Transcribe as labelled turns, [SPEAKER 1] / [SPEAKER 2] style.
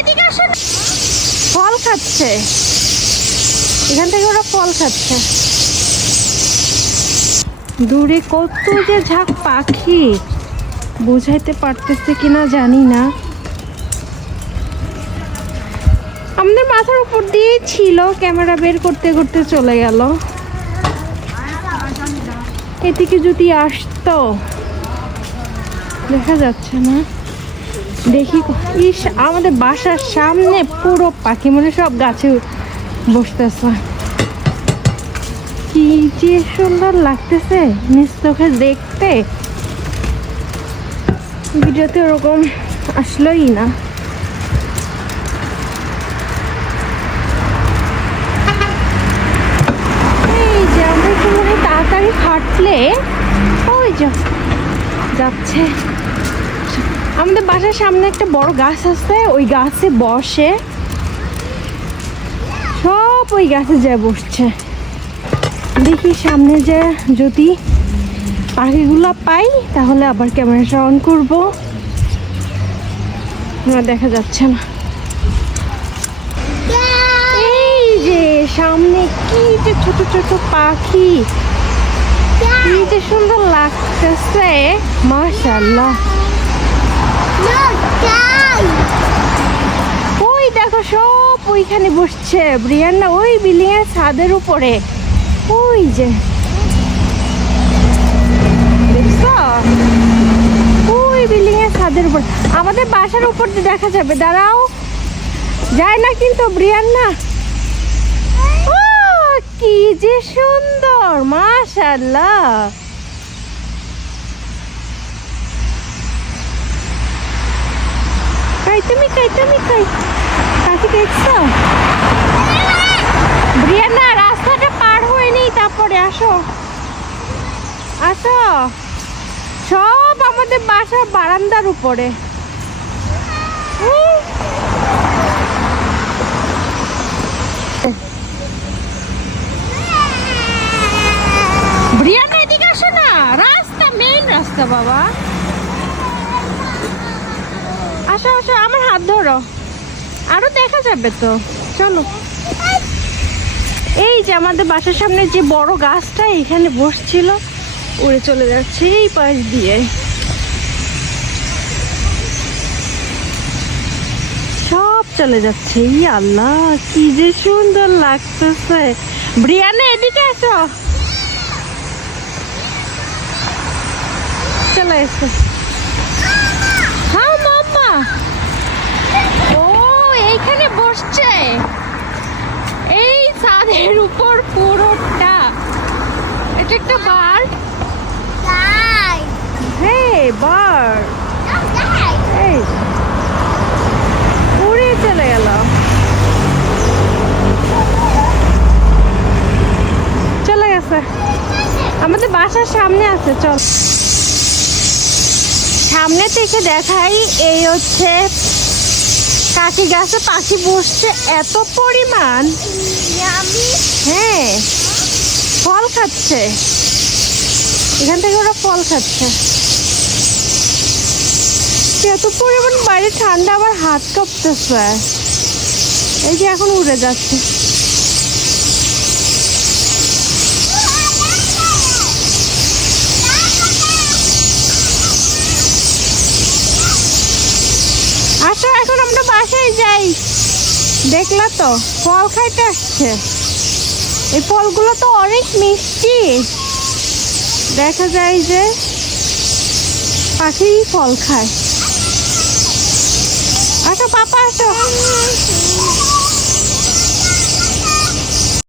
[SPEAKER 1] এদিকে আসো না। ফল খাচ্ছে। এখান থেকে ওরা ফল খাচ্ছে। দূরে কত যে ঝাঁক পাখি। বুঝাইতে পারতেছে কিনা জানি না। আমাদের মাথার উপর দিয়ে ছিল, ক্যামেরা বের করতে করতে চলে গেল। এদিকে যদি আসতো দেখা যাচ্ছে না। দেখি ইস, আমাদের বাসার সামনে পুরো পাখি মানে সব গাছে বসতেছে। কি যে সুন্দর লাগতেছে, নিজ চোখে দেখতে। ভিডিওতে ওরকম আসলোই না। এই যে আমরা তাড়াতাড়ি হাঁটলে, ওই যে যাচ্ছে। আমাদের বাসার সামনে একটা বড় গাছ আছে, ওই গাছে বসে। সব ওই গাছে যায় বসছে। দেখি সামনে যে যদি পাখিগুলো পাই, তাহলে আবার ক্যামেরাটা অন করব। না, দেখা যাচ্ছে না। এই যে, সামনে কি যে ছোট ছোট পাখি। কি যে সুন্দর লাগতেছে ওই দেখো, সব ওইখানে বসছে। ওই বিল্ডিং এর ছাদের উপরে। ওই যে। ওই বিল্ডিং এর ছাদের উপর। আমাদের বাসার উপর দিয়ে দেখা যাবে, দাঁড়াও। যায় না কিন্তু ব্রিয়ান্না। কি যে সুন্দর মাশাল্লাহ ব্রিয়ানা রাস্তাটা পার হয়নি তারপরে আসো। আসো। সব আমাদের বাসার বারান্দার উপরে। উম। ব্রিয়ানা এদিকে আসো না রাস্তা রাস্তা বাবা। আসো আসো, আমার হাত ধরো। আরও দেখা যাবে তো। চলো। এই যে আমাদের বাসার সামনে যে বড় গাছটা এখানে বসছিল, উড়ে চলে যাচ্ছে এই পাশ দিয়ে। সব চলে যাচ্ছে। এই আল্লাহ, কি যে সুন্দর লাগতেছে। ব্রিয়ানা, এদিকে আসো। চলে এসো হ্যাঁ মাম্মা। ও, এইখানে বসছে। এই ছাদের উপর পুরোটা। এটা একটা বার্ড হ্যাঁ বার্ড এই। উড়ে চলে গেল। চলে গেছে। আমাদের বাসার সামনে আছে, চল। সামনে থেকে দেখাই এই হচ্ছে কাকি গাছে পাখি বসছে এত পরিমাণ। হ্যাঁ ফল খাচ্ছে। এখান থেকে ওরা ফল খাচ্ছে। এত পরিমাণ বাইরে ঠান্ডা আবার হাত কাঁপতেছে। এই যে এখন উড়ে যাচ্ছে। পাশেই যাই। দেখলা তো, ফল খাইতে আসছে। এই ফলগুলো তো অনেক মিষ্টি। দেখা যায় যে পাখি ফল খায়। আচ্ছা পাপা, আসো।